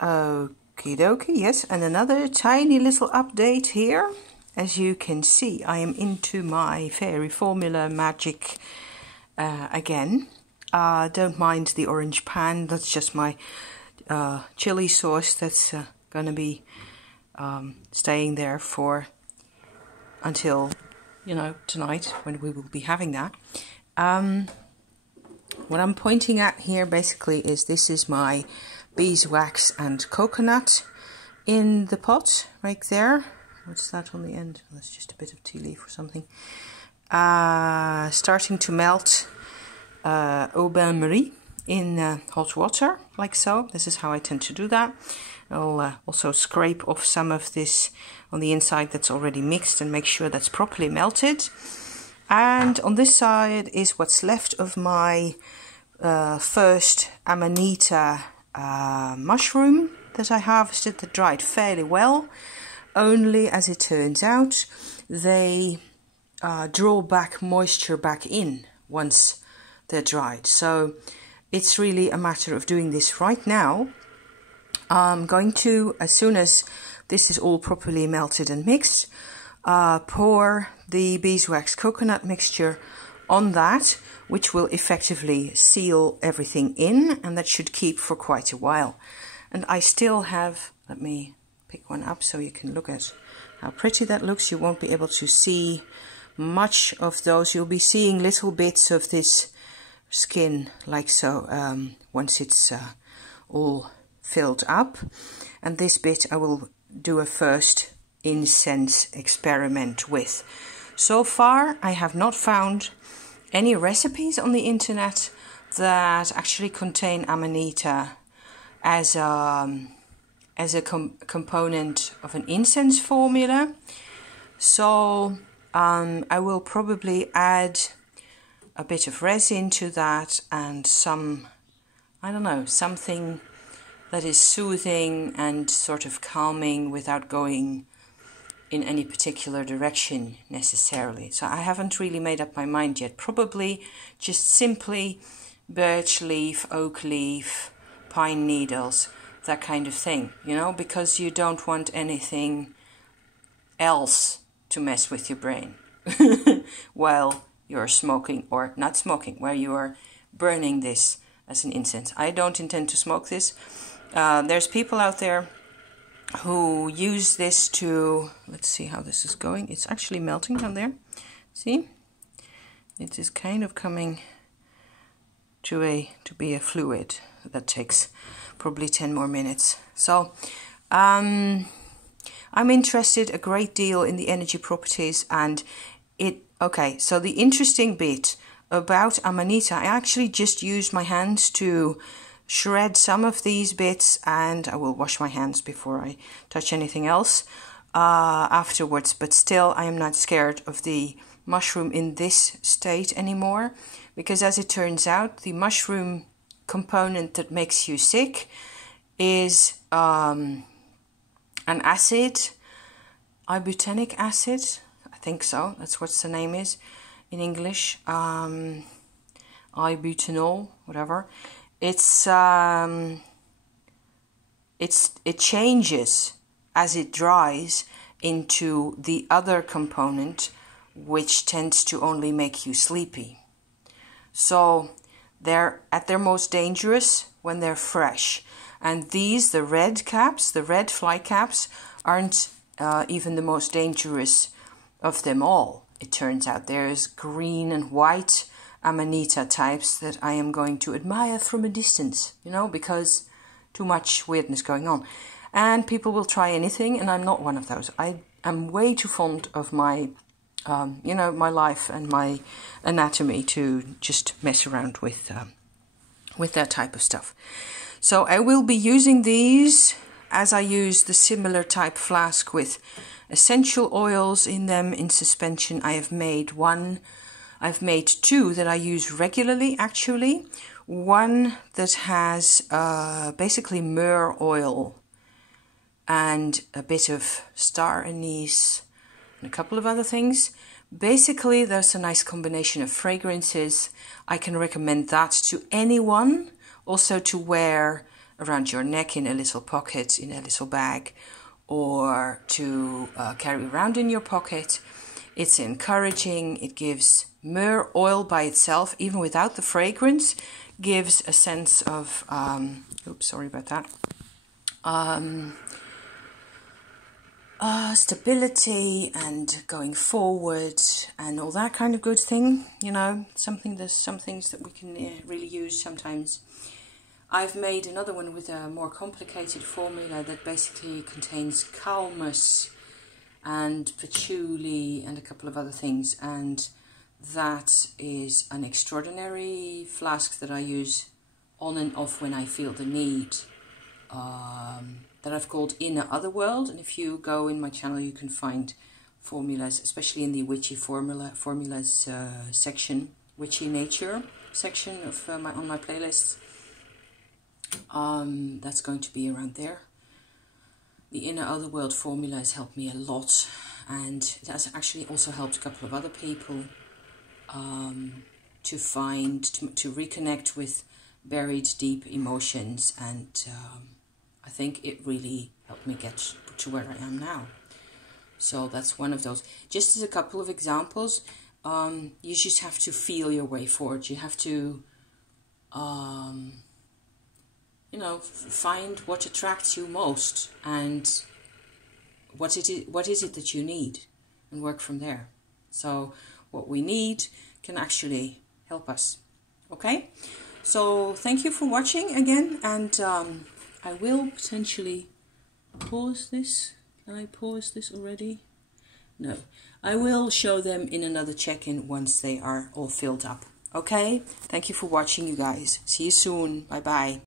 Okie dokie, yes, and another tiny little update here. As you can see, I am into my fairy formula magic again. Don't mind the orange pan, that's just my chili sauce that's gonna be staying there for until, you know, tonight when we will be having that. What I'm pointing at here basically is this is my beeswax and coconut in the pot right there. What's that on the end? That's just a bit of tea leaf or something. Starting to melt au bain-marie in hot water, like so. This is how I tend to do that. I'll also scrape off some of this on the inside that's already mixed and make sure that's properly melted. And on this side is what's left of my first Amanita mushroom that I harvested that dried fairly well. Only, as it turns out, they draw back moisture back in once they're dried. So it's really a matter of doing this right now. I'm going to, as soon as this is all properly melted and mixed, pour the beeswax coconut mixture on that, which will effectively seal everything in, and that should keep for quite a while. And I still have, let me pick one up so you can look at how pretty that looks. You won't be able to see much of those. You'll be seeing little bits of this skin like so once it's all filled up. And this bit I will do a first incense experiment with. So far I have not found any recipes on the internet that actually contain Amanita as a component of an incense formula. So I will probably add a bit of resin to that and some, I don't know, something that is soothing and sort of calming without going in any particular direction necessarily. So I haven't really made up my mind yet. Probably just simply birch leaf, oak leaf, pine needles, that kind of thing, you know, because you don't want anything else to mess with your brain while you're smoking, or not smoking, while you are burning this as an incense. I don't intend to smoke this. There's people out there who use this to, let's see how this is going. It's actually melting down there. See? It is kind of coming to be a fluid. That takes probably 10 more minutes. So I'm interested a great deal in the energy properties, and okay, so the interesting bit about Amanita, I actually just used my hands to shred some of these bits, and I will wash my hands before I touch anything else afterwards, but still I am not scared of the mushroom in this state anymore, because as it turns out, the mushroom component that makes you sick is an acid, ibutenic acid, I think so, that's what the name is in English, ibutanol, whatever. It changes as it dries into the other component, which tends to only make you sleepy. So they're at their most dangerous when they're fresh. And these, the red caps, the red fly caps, aren't even the most dangerous of them all. It turns out there's green and white Amanita types that I am going to admire from a distance, you know, because too much weirdness going on. And people will try anything, and I'm not one of those. I am way too fond of my, you know, my life and my anatomy to just mess around with that type of stuff. So I will be using these as I use the similar type flask with essential oils in them in suspension. I've made two that I use regularly, actually. One that has basically myrrh oil and a bit of star anise and a couple of other things. Basically, there's a nice combination of fragrances. I can recommend that to anyone. Also to wear around your neck in a little pocket, in a little bag, or to carry around in your pocket. It's encouraging. It gives myrrh oil by itself, even without the fragrance, gives a sense of, oops, sorry about that, stability and going forward and all that kind of good thing. You know, there's some things that we can really use sometimes. I've made another one with a more complicated formula that basically contains calmus and patchouli and a couple of other things, and that is an extraordinary flask that I use on and off when I feel the need, that I've called Inner Otherworld. And if you go in my channel, you can find formulas, especially in the witchy formulas section, witchy nature section of on my playlists. That's going to be around there. The Inner Otherworld formula has helped me a lot, and it has actually also helped a couple of other people to reconnect with buried deep emotions, and I think it really helped me get to where I am now. So that's one of those. Just as a couple of examples, you just have to feel your way forward. You have to find what attracts you most and what is it that you need, and work from there. So what we need can actually help us. Okay, so thank you for watching again, and I will potentially pause this. Can I pause this already? No, I will show them in another check-in once they are all filled up. Okay, thank you for watching, you guys. See you soon. Bye bye.